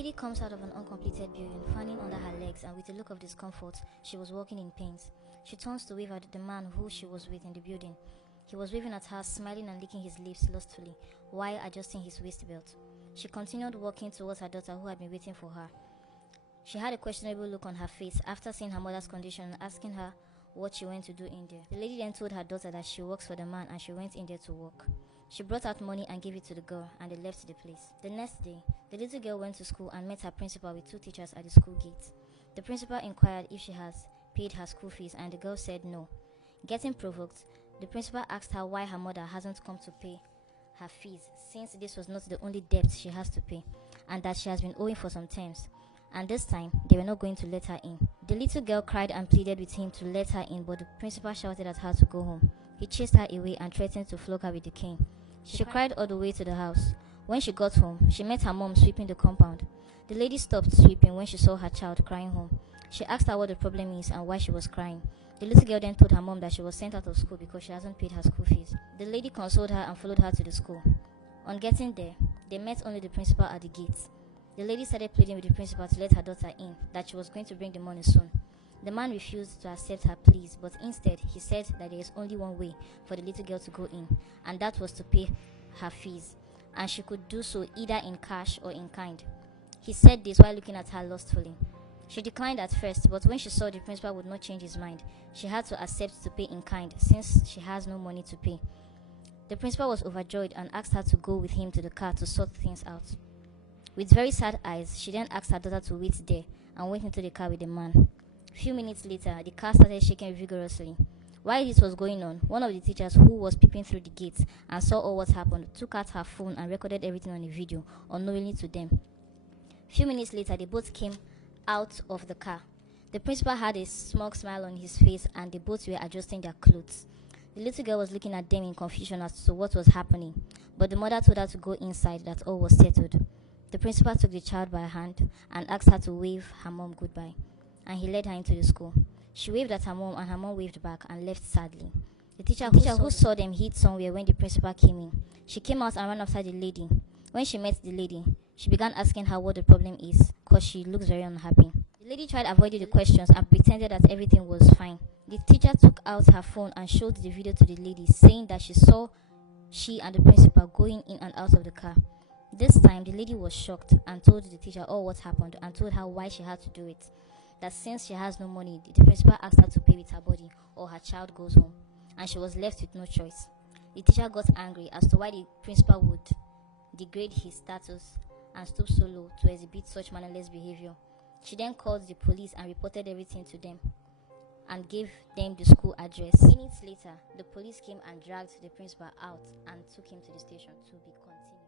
lady comes out of an uncompleted building, fanning under her legs, and with a look of discomfort. She was walking in pains. She turns to wave at the man who she was with in the building. He was waving at her, smiling and licking his lips lustfully, while adjusting his waist belt. She continued walking towards her daughter, who had been waiting for her. She had a questionable look on her face after seeing her mother's condition and asking her what she went to do in there. The lady then told her daughter that she works for the man and she went in there to work. She brought out money and gave it to the girl, and they left the place. The next day, the little girl went to school and met her principal with two teachers at the school gate. The principal inquired if she has paid her school fees, and the girl said no. Getting provoked, the principal asked her why her mother hasn't come to pay her fees, since this was not the only debt she has to pay, and that she has been owing for some terms, and this time they were not going to let her in. The little girl cried and pleaded with him to let her in, but the principal shouted at her to go home. He chased her away and threatened to flog her with the cane. She cried all the way to the house. When she got home, she met her mom sweeping the compound. The lady stopped sweeping when she saw her child crying home. She asked her what the problem is and why she was crying. The little girl then told her mom that she was sent out of school because she hasn't paid her school fees. The lady consoled her and followed her to the school. On getting there, they met only the principal at the gate. The lady started pleading with the principal to let her daughter in, that she was going to bring the money soon. The man refused to accept her pleas, but instead he said that there is only one way for the little girl to go in, and that was to pay her fees, and she could do so either in cash or in kind. He said this while looking at her lustfully. She declined at first, but when she saw the principal would not change his mind, she had to accept to pay in kind since she has no money to pay. The principal was overjoyed and asked her to go with him to the car to sort things out. With very sad eyes, she then asked her daughter to wait there and went into the car with the man. Few minutes later, the car started shaking vigorously. While this was going on, one of the teachers who was peeping through the gate and saw all what happened took out her phone and recorded everything on a video, unknowingly to them. Few minutes later, they both came out of the car. The principal had a smug smile on his face and they both were adjusting their clothes. The little girl was looking at them in confusion as to what was happening, but the mother told her to go inside, that all was settled. The principal took the child by her hand and asked her to wave her mom goodbye, and he led her into the school. She waved at her mom and her mom waved back and left sadly. The teacher who saw them hid somewhere when the principal came in. She came out and ran after the lady. When she met the lady, she began asking her what the problem is, because she looks very unhappy. The lady tried avoiding the questions and pretended that everything was fine. The teacher took out her phone and showed the video to the lady, saying that she saw she and the principal going in and out of the car. This time, the lady was shocked and told the teacher all what happened and told her why she had to do it. That since she has no money, the principal asked her to pay with her body or her child goes home, and she was left with no choice. The teacher got angry as to why the principal would degrade his status and stoop so low to exhibit such mannerless behavior. She then called the police and reported everything to them and gave them the school address. Minutes later, the police came and dragged the principal out and took him to the station to be continued.